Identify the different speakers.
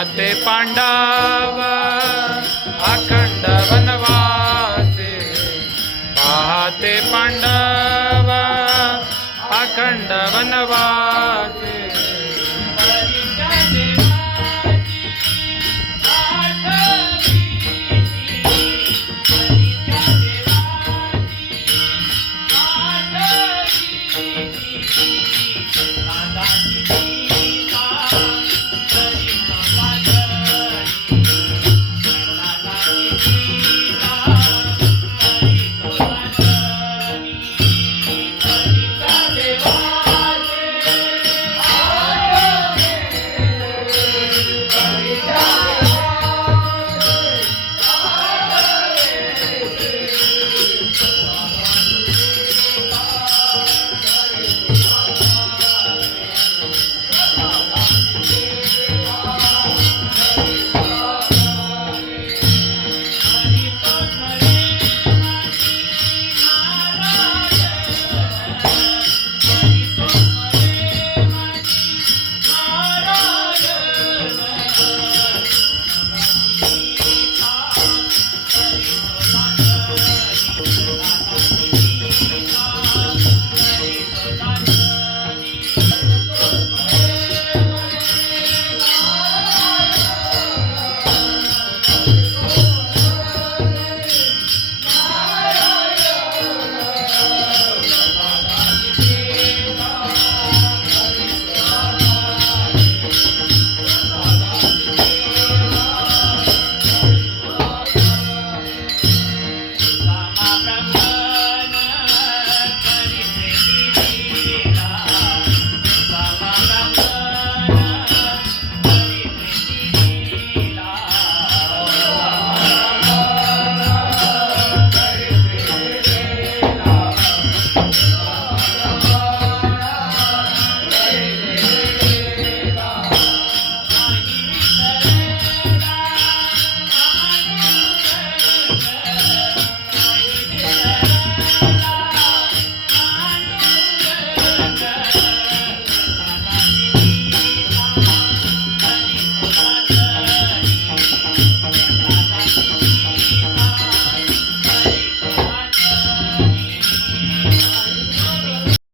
Speaker 1: पाहते पांडवा अखंड वनवासी पाहते पांडवा अखंड वनवासी